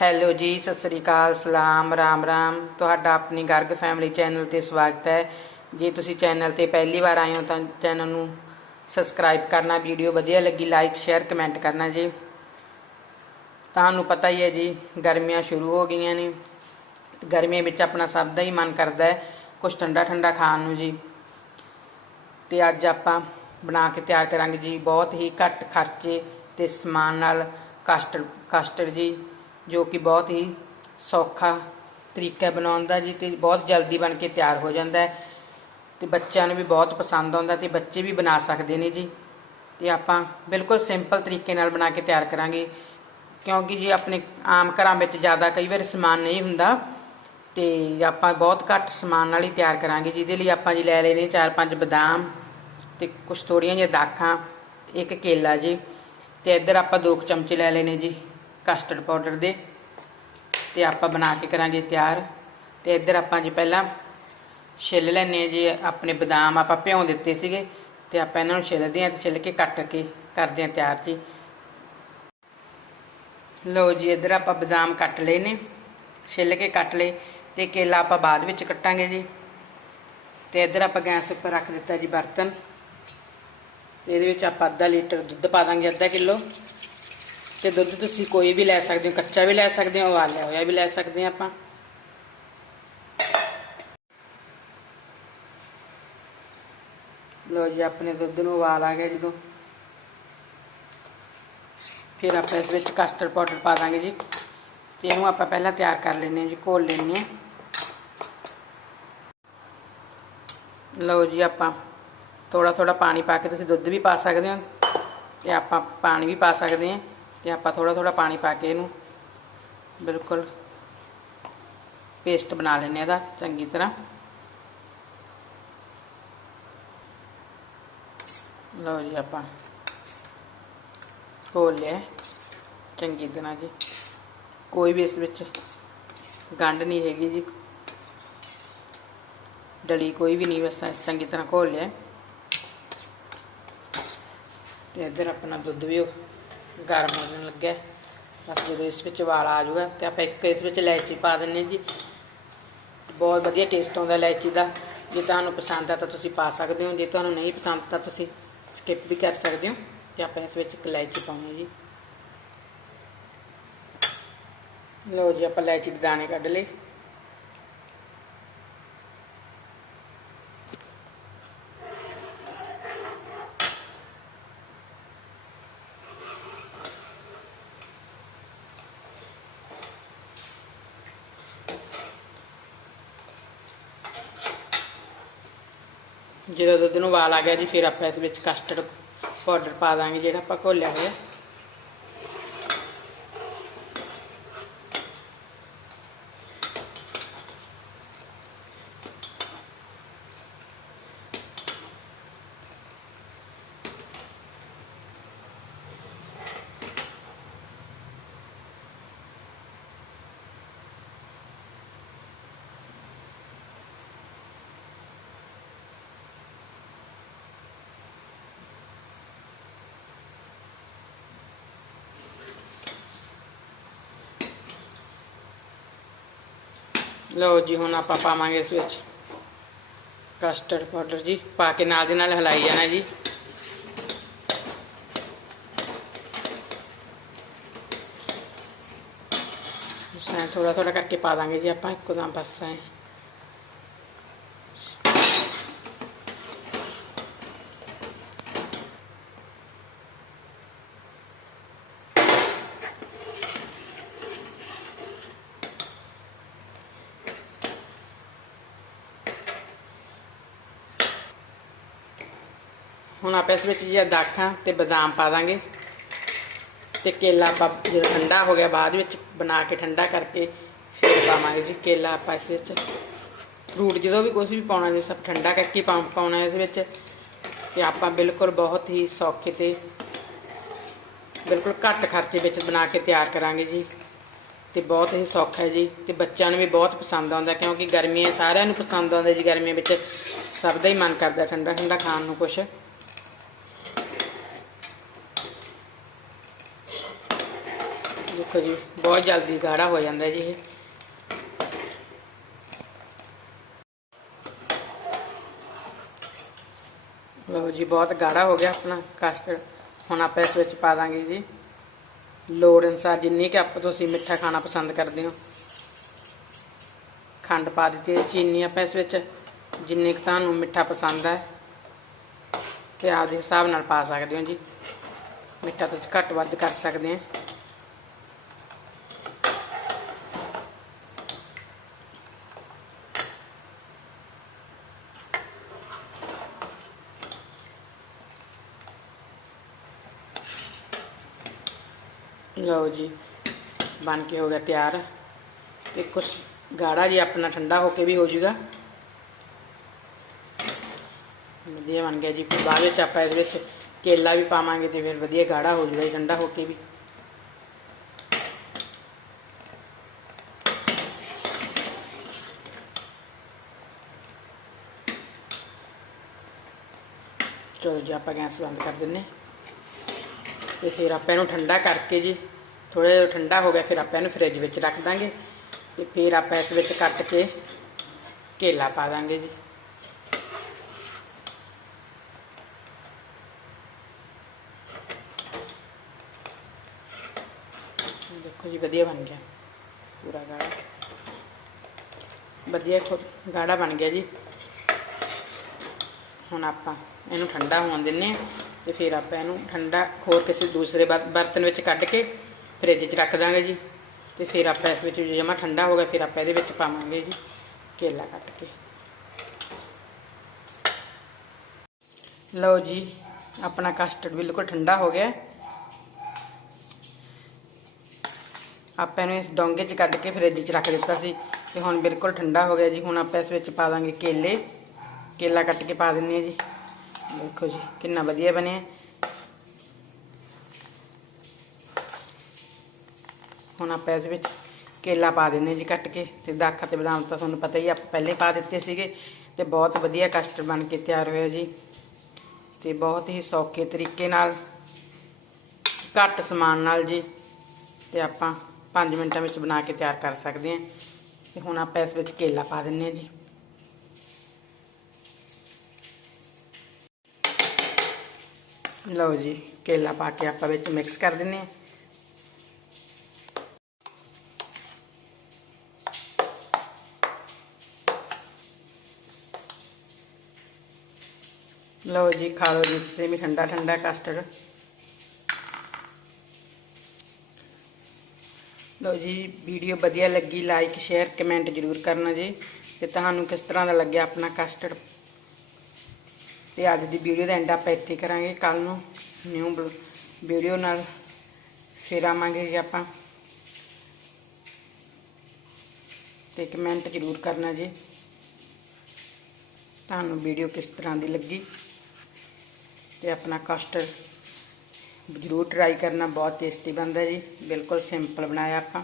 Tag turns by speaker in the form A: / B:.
A: Hello ਜੀ, ਸਤਿ ਸ੍ਰੀ ਅਕਾਲ, ਸਲਾਮ, ਰਾਮ ਰਾਮ। ਤੁਹਾਡਾ ਆਪਣੀ ਗਰਗ ਫੈਮਿਲੀ ਚੈਨਲ ਤੇ ਸਵਾਗਤ ਹੈ। ਜੇ ਤੁਸੀਂ ਚੈਨਲ ਤੇ ਪਹਿਲੀ ਵਾਰ ਆਏ ਹੋ ਤਾਂ ਚੈਨਲ ਨੂੰ ਸਬਸਕ੍ਰਾਈਬ ਕਰਨਾ, ਵੀਡੀਓ ਵਧੀਆ ਲੱਗੀ, ਲਾਈਕ, ਸ਼ੇਅਰ, ਕਮੈਂਟ ਕਰਨਾ ਜੀ। ਤੁਹਾਨੂੰ ਪਤਾ ਹੀ ਹੈ ਜੀ, ਗਰਮੀਆਂ ਸ਼ੁਰੂ ਹੋ ਗਈਆਂ ਨੇ। ਗਰਮੀਆਂ ਵਿੱਚ ਆਪਣਾ ਸਭ ਦਾ ਹੀ ਮਨ ਕਰਦਾ ਹੈ ਕੁਝ ਠੰਡਾ ਠੰਡਾ ਖਾਣ ਨੂੰ ਜੀ। ਤੇ ਅੱਜ ਆਪਾਂ ਬਣਾ ਕੇ ਤਿਆਰ ਕਰਾਂਗੇ ਜੀ, ਬਹੁਤ ਹੀ ਘੱਟ ਖਰਚੇ ਤੇ ਸਮਾਨ ਨਾਲ ਕਸਟਰਡ ਕਸਟਰਡ ਜੀ। ਜੋ ਕਿ ਬਹੁਤ ਹੀ ਸੌਖਾ ਤਰੀਕਾ ਬਣਾਉਣ ਦਾ ਜੀ ਤੇ ਬਹੁਤ ਜਲਦੀ ਬਣ ਕੇ ਤਿਆਰ ਹੋ ਜਾਂਦਾ ਹੈ ਤੇ ਬੱਚਿਆਂ ਨੂੰ ਵੀ ਬਹੁਤ ਪਸੰਦ ਆਉਂਦਾ ਤੇ ਬੱਚੇ ਵੀ ਬਣਾ ਸਕਦੇ ਨੇ ਜੀ। ਤੇ ਆਪਾਂ ਬਿਲਕੁਲ ਸਿੰਪਲ ਤਰੀਕੇ ਨਾਲ ਬਣਾ ਕੇ ਤਿਆਰ ਕਰਾਂਗੇ ਕਿਉਂਕਿ ਜੀ ਆਪਣੇ ਆਮ ਘਰਾਂ ਵਿੱਚ ਜ਼ਿਆਦਾ ਕਈ ਵਾਰ ਸਮਾਨ ਨਹੀਂ ਹੁੰਦਾ ਤੇ ਆਪਾਂ ਬਹੁਤ ਘੱਟ ਸਮਾਨ ਨਾਲ ਹੀ ਤਿਆਰ ਕਰਾਂਗੇ ਜਿਹਦੇ ਲਈ ਆਪਾਂ ਜੀ ਲੈ ਲੈਨੇ ਚਾਰ ਪੰਜ ਬਦਾਮ ਤੇ ਕੁਝ ਥੋੜੀਆਂ ਜਿਹੀਆਂ ਦਾਖਾਂ, ਇੱਕ ਕੇਲਾ ਜੀ ਤੇ ਇੱਧਰ ਆਪਾਂ ਦੋ ਕੁ ਚਮਚੇ ਲੈ ਲੈਨੇ ਜੀ। ਕਸਟਰਡ ਪਾਊਡਰ ਦੇ ਤੇ ਆਪਾਂ ਬਣਾ ਕੇ ਕਰਾਂਗੇ ਤਿਆਰ। ਤੇ ਇੱਧਰ ਆਪਾਂ ਜੀ ਪਹਿਲਾਂ ਛਿੱਲ ਲੈਨੇ ਜੀ, ਆਪਣੇ ਬਦਾਮ ਆਪਾਂ ਭਿਉਂ ਦਿੱਤੇ ਸੀਗੇ ਤੇ ਆਪਾਂ ਇਹਨਾਂ ਨੂੰ ਛਿੱਲਦੇ ਹਾਂ ਤੇ ਛਿੱਲ ਕੇ ਕੱਟ ਕੇ ਕਰਦੇ ਹਾਂ ਤਿਆਰ ਜੀ। ਲਓ ਜੀ, ਇੱਧਰ ਆਪਾਂ ਬਦਾਮ ਕੱਟ ਲਏ ਨੇ, ਛਿੱਲ ਕੇ ਕੱਟ ਲਏ ਤੇ ਕੇਲਾ ਆਪਾਂ ਬਾਅਦ ਵਿੱਚ ਕੱਟਾਂਗੇ ਜੀ। ਤੇ ਇੱਧਰ ਆਪਾਂ ਗੈਸ ਉੱਪਰ ਰੱਖ ਦਿੱਤਾ ਜੀ ਬਰਤਨ। ਤੇ ਇਹਦੇ ਵਿੱਚ ਆਪਾਂ ਅੱਧਾ ਲੀਟਰ ਦੁੱਧ ਪਾ ਦਾਂਗੇ, ਅੱਧਾ ਕਿਲੋ। ਤੇ ਦੁੱਧ ਤੁਸੀਂ ਕੋਈ ਵੀ ਲੈ ਸਕਦੇ ਹੋ, ਕੱਚਾ ਵੀ ਲੈ ਸਕਦੇ ਹੋ, ਉਬਾਲਿਆ ਹੋਇਆ ਵੀ ਲੈ ਸਕਦੇ ਹਾਂ ਆਪਾਂ। ਲੋ ਜੀ, ਆਪਣੇ ਦੁੱਧ ਨੂੰ ਉਬਾਲ ਆ ਗਿਆ ਜਦੋਂ। ਫਿਰ ਆਪਾਂ ਇਸ ਵਿੱਚ ਕਸਟਰਡ ਪਾਊਡਰ ਪਾ ਦਾਂਗੇ ਜੀ। ਤੇ ਇਹਨੂੰ ਆਪਾਂ ਪਹਿਲਾਂ ਤਿਆਰ ਕਰ ਲੈਨੇ ਹਾਂ ਜੀ, ਘੋਲ ਲੈਨੇ ਆ ਲਓ ਜੀ, ਆਪਾਂ ਥੋੜਾ ਥੋੜਾ ਪਾਣੀ ਪਾ ਕੇ ਤੁਸੀਂ ਦੁੱਧ ਵੀ ਪਾ ਸਕਦੇ ਹੋ ਤੇ ਆਪਾਂ ਪਾਣੀ ਵੀ ਪਾ ਸਕਦੇ ਹਾਂ। ਤੇ ਆਪਾਂ ਥੋੜਾ ਥੋੜਾ ਪਾਣੀ ਪਾ ਕੇ ਇਹਨੂੰ ਬਿਲਕੁਲ ਪੇਸਟ ਬਣਾ ਲੈਨੇ ਇਹਦਾ ਚੰਗੀ ਤਰ੍ਹਾਂ ਲਓ ਜੀ ਆਪਾਂ ਘੋਲ ਲਿਆ ਚੰਗੀ ਤਰ੍ਹਾਂ ਜੀ ਕੋਈ ਵੀ ਇਸ ਵਿੱਚ ਗੰਢ ਨਹੀਂ ਹੈਗੀ ਜੀ ਡਲੀ ਕੋਈ ਵੀ ਨਹੀਂ ਬਸ ਇਸ ਚੰਗੀ ਤਰ੍ਹਾਂ ਘੋਲ ਲਿਆ ਤੇ ਇੱਧਰ ਆਪਣਾ ਦੁੱਧ ਵੀ ਗਰਮ ਹੋ ਜਾਣ ਲੱਗਿਆ। ਬਸ ਜਦੋਂ ਇਸ ਵਿੱਚ ਵਾਲ ਆ ਜਾਊਗਾ ਤੇ ਆਪਾਂ ਇੱਕ ਇਸ ਵਿੱਚ ਇਲਾਇਚੀ ਪਾ ਦਿੰਨੇ ਜੀ। ਬਹੁਤ ਵਧੀਆ ਟੇਸਟ ਆਉਂਦਾ ਇਲਾਇਚੀ ਦਾ। ਜੇ ਤੁਹਾਨੂੰ ਪਸੰਦ ਆ ਤਾਂ ਤੁਸੀਂ ਪਾ ਸਕਦੇ ਹੋ। ਜੇ ਤੁਹਾਨੂੰ ਨਹੀਂ ਪਸੰਦ ਤਾਂ ਤੁਸੀਂ ਸਕਿਪ ਵੀ ਕਰ ਸਕਦੇ ਹੋ ਤੇ ਆਪਾਂ ਇਸ ਵਿੱਚ ਇੱਕ ਇਲਾਇਚੀ ਪਾਉਣੀ ਜੀ। ਲਓ ਜੀ, ਆਪਾਂ ਇਲਾਇਚੀ ਦੇ ਦਾਣੇ ਕੱਢ ਲਏ। ਜਦੋਂ ਦੁੱਧ ਨੂੰ ਵਾਲ ਆ ਗਿਆ ਜੀ, ਫਿਰ ਆਪਾਂ ਇਸ ਵਿੱਚ ਕਸਟਰਡ ਪਾਊਡਰ ਪਾ ਦਾਂਗੇ, ਜਿਹੜਾ ਆਪਾਂ ਘੋਲਿਆ ਹੋਇਆ। ਲਓ ਜੀ ਹੁਣ ਆਪਾਂ ਪਾਵਾਂਗੇ ਇਸ ਵਿੱਚ ਕਸਟਰਡ ਪਾਊਡਰ ਜੀ ਪਾ ਕੇ ਨਾਲ ਦੇ ਨਾਲ ਹਿਲਾਈ ਜਾਣਾ ਜੀ ਸਾਂ ਥੋੜਾ ਥੋੜਾ ਕਰਕੇ ਪਾ ਦਾਂਗੇ ਜੀ ਆਪਾਂ ਹੁਣ ਆਪਾਂ ਇਸ ਵਿੱਚ ਜੀ ਦਾਖਾਂ ਤੇ ਬਦਾਮ ਪਾ ਦਾਂਗੇ। ਤੇ ਕੇਲਾ ਆਪਾਂ ਜਦੋਂ ਠੰਡਾ ਹੋ ਗਿਆ ਬਾਅਦ ਵਿੱਚ ਬਣਾ ਕੇ ਠੰਡਾ ਕਰਕੇ ਫਿਰ ਪਾਵਾਂਗੇ ਜੀ। ਕੇਲਾ ਆਪਾਂ ਇਸ ਵਿੱਚ ਫਰੂਟ ਜਦੋਂ ਵੀ ਕੁਝ ਵੀ ਪਾਉਣਾ ਜੀ, ਸਭ ਠੰਡਾ ਕਰਕੇ ਪਾ ਪਾਉਣਾ ਇਸ ਵਿੱਚ। ਤੇ ਆਪਾਂ ਬਿਲਕੁਲ ਬਹੁਤ ਹੀ ਸੌਖੇ ਤੇ ਬਿਲਕੁਲ ਘੱਟ ਖਰਚੇ ਵਿੱਚ ਬਣਾ ਕੇ ਤਿਆਰ ਕਰਾਂਗੇ ਜੀ। ਤੇ ਬਹੁਤ ਹੀ ਸੌਖਾ ਹੈ ਜੀ ਤੇ ਬੱਚਿਆਂ ਨੂੰ ਵੀ ਬਹੁਤ ਪਸੰਦ ਆਉਂਦਾ ਕਿਉਂਕਿ ਗਰਮੀਆਂ ਸਾਰਿਆਂ ਨੂੰ ਪਸੰਦ ਆਉਂਦਾ ਜੀ। ਗਰਮੀਆਂ ਵਿੱਚ ਸਭ ਦਾ ਹੀ ਮਨ ਕਰਦਾ ਠੰਡਾ ਠੰਡਾ ਖਾਣ ਨੂੰ ਕੁਛ। ਦੇਖੋ ਜੀ, ਬਹੁਤ ਜਲਦੀ ਗਾੜਾ ਹੋ ਜਾਂਦਾ ਜੀ ਇਹ। ਲਓ ਜੀ, ਬਹੁਤ ਗਾੜਾ ਹੋ ਗਿਆ ਆਪਣਾ ਕਸਟਰਡ ਹੁਣ ਆਪਾਂ ਇਸ ਵਿੱਚ ਪਾ ਦਾਂਗੇ ਜੀ। ਲੋੜ ਅਨੁਸਾਰ ਜਿੰਨੀ ਕਿ ਆਪ ਤੁਸੀਂ ਮਿੱਠਾ ਖਾਣਾ ਪਸੰਦ ਕਰਦੇ ਹੋ। ਖੰਡ ਪਾ ਦਿੱਤੀ ਹੈ, ਚੀਨੀ ਆਪਾਂ ਇਸ ਵਿੱਚ ਜਿੰਨੀ ਕੁ ਤੁਹਾਨੂੰ ਮਿੱਠਾ ਪਸੰਦ ਹੈ, ਤੇ ਆਪਦੇ ਹਿਸਾਬ ਨਾਲ ਪਾ ਸਕਦੇ ਹੋ ਜੀ। ਮਿੱਠਾ ਤੁਸੀਂ ਘੱਟ ਵੱਧ ਕਰ ਸਕਦੇ ਆ ਲਓ ਜੀ, ਬਣ ਕੇ ਹੋ ਗਿਆ ਤਿਆਰ। ਤੇ ਕੁਛ ਗਾੜਾ ਜੀ ਆਪਣਾ ਠੰਡਾ ਹੋ ਕੇ ਵੀ ਹੋ ਜਾਊਗਾ ਵਧੀਆ ਬਣ ਗਿਆ ਜੀ, ਫਿਰ ਬਾਅਦ ਵਿੱਚ ਆਪਾਂ ਇਹਦੇ ਵਿੱਚ ਕੇਲਾ ਵੀ ਪਾਵਾਂਗੇ ਤੇ ਫਿਰ ਵਧੀਆ ਗਾੜਾ ਹੋ ਜਾਊਗਾ ਜੀ, ਠੰਡਾ ਹੋ ਕੇ ਵੀ। ਚਲੋ ਜੀ, ਆਪਾਂ ਗੈਸ ਬੰਦ ਕਰ ਦਿੰਨੇ ਤੇ ਫਿਰ ਆਪਾਂ ਇਹਨੂੰ ਠੰਡਾ ਕਰਕੇ ਜੀ ਥੋੜਾ ਜਿਹਾ ਠੰਡਾ ਹੋ ਗਿਆ, ਫਿਰ ਆਪਾਂ ਇਹਨੂੰ ਫ੍ਰਿਜ ਵਿੱਚ ਰੱਖ ਦਾਂਗੇ ਤੇ ਫਿਰ ਆਪਾਂ ਇਸ ਵਿੱਚ ਕੱਟ ਕੇ ਕੇਲਾ ਪਾ ਦਾਂਗੇ ਜੀ। ਦੇਖੋ ਜੀ, ਵਧੀਆ ਬਣ ਗਿਆ, ਪੂਰਾ ਗਾੜਾ। ਵਧੀਆ ਖੁ ਗਾੜਾ ਬਣ ਗਿਆ ਜੀ। ਹੁਣ ਆਪਾਂ ਇਹਨੂੰ ਠੰਡਾ ਹੋਣ ਦਿੰਨੇ ਹਾਂ। ਤੇ ਫਿਰ ਆਪਾਂ ਇਹਨੂੰ ਠੰਡਾ ਹੋਰ ਕਿਸੇ ਦੂਸਰੇ ਬਰ- ਬਰਤਨ ਵਿੱਚ ਕੱਢ ਕੇ ਫ੍ਰਿਜ 'ਚ ਰੱਖ ਦਾਂਗੇ ਜੀ। ਤੇ ਫਿਰ ਆਪਾਂ ਇਸ ਵਿੱਚ ਜਮਾ ਠੰਡਾ ਹੋ ਗਿਆ, ਫਿਰ ਆਪਾਂ ਇਹਦੇ ਵਿੱਚ ਪਾਵਾਂਗੇ ਜੀ ਕੇਲਾ ਕੱਟ ਕੇ। ਲਓ ਜੀ, ਆਪਣਾ ਕਸਟਰਡ ਬਿਲਕੁਲ ਠੰਡਾ ਹੋ ਗਿਆ। ਆਪਾਂ ਇਹਨੂੰ ਇਸ ਡੋਂਗੇ 'ਚ ਕੱਢ ਕੇ ਫ੍ਰਿਜ 'ਚ ਰੱਖ ਦਿੱਤਾ ਸੀ ਤੇ ਹੁਣ ਬਿਲਕੁਲ ਠੰਡਾ ਹੋ ਗਿਆ ਜੀ। ਹੁਣ ਆਪਾਂ ਇਸ ਵਿੱਚ ਪਾ ਦਾਂਗੇ ਕੇਲੇ। ਕੇਲਾ ਕੱਟ ਕੇ ਪਾ ਦਿੰਨੇ ਆ ਜੀ। ਦੇਖੋ ਜੀ, ਕਿੰਨਾ ਵਧੀਆ ਬਣਿਆ। ਹੁਣ ਆਪਾਂ ਇਸ ਵਿੱਚ ਕੇਲਾ ਪਾ ਦਿੰਨੇ ਜੀ ਕੱਟ ਕੇ, ਤੇ ਦਾਖਾ ਤੇ ਬਦਾਮ ਤਾਂ ਤੁਹਾਨੂੰ ਪਤਾ ਹੀ ਆਪਾਂ ਪਹਿਲੇ ਪਾ ਦਿੱਤੇ ਸੀਗੇ, ਤੇ ਬਹੁਤ ਵਧੀਆ ਕਸਟਰਡ ਬਣ ਕੇ ਤਿਆਰ ਹੋਇਆ ਜੀ। ਤੇ ਬਹੁਤ ਹੀ ਸੌਖੇ ਤਰੀਕੇ ਨਾਲ, ਘੱਟ ਸਮਾਨ ਨਾਲ ਜੀ, ਤੇ ਆਪਾਂ 5 ਮਿੰਟਾਂ ਵਿੱਚ ਬਣਾ ਕੇ ਤਿਆਰ ਕਰ ਸਕਦੇ ਹਾਂ। ਤੇ ਹੁਣ ਆਪਾਂ ਇਸ ਵਿੱਚ ਕੇਲਾ ਪਾ ਦਿੰਨੇ ਆ ਜੀ। ਲਓ ਜੀ, ਕੇਲਾ ਪਾ ਕੇ ਆਪਾਂ ਵਿੱਚ ਮਿਕਸ ਕਰ ਦਿੰਨੇ ਆ। ਲਓ ਜੀ, ਖਾ ਲਓ ਜੀ, ਤੁਸੀਂ ਵੀ ਠੰਡਾ ਠੰਡਾ ਕਸਟਰਡ ਲਓ ਜੀ ਵੀਡੀਓ ਵਧੀਆ ਲੱਗੀ ਲਾਈਕ ਸ਼ੇਅਰ ਕਮੈਂਟ ਜ਼ਰੂਰ ਕਰਨਾ ਜੀ। ਤੇ ਤੁਹਾਨੂੰ ਕਿਸ ਤਰ੍ਹਾਂ ਦਾ ਲੱਗਿਆ ਆਪਣਾ ਕਸਟਰਡ ਤੇ ਅੱਜ ਦੀ ਵੀਡੀਓ ਦਾ ਐਂਡ ਆਪਾਂ ਇੱਥੇ ਕਰਾਂਗੇ। ਕੱਲ ਨੂੰ ਨਿਊ ਵੀਡੀਓ ਨਾਲ ਫਿਰ ਆਵਾਂਗੇ ਜੀ ਆਪਾਂ। ਤੇ ਕਮੈਂਟ ਜ਼ਰੂਰ ਕਰਨਾ ਜੀ। ਤੁਹਾਨੂੰ ਵੀਡੀਓ ਕਿਸ ਤਰ੍ਹਾਂ ਦੀ ਲੱਗੀ? ਤੇ ਆਪਣਾ ਕਸਟਰਡ ਜ਼ਰੂਰ ਟਰਾਈ ਕਰਨਾ, ਬਹੁਤ ਟੇਸਟੀ ਬਣਦਾ ਜੀ। ਬਿਲਕੁਲ ਸਿੰਪਲ ਬਣਾਇਆ ਆਪਾਂ।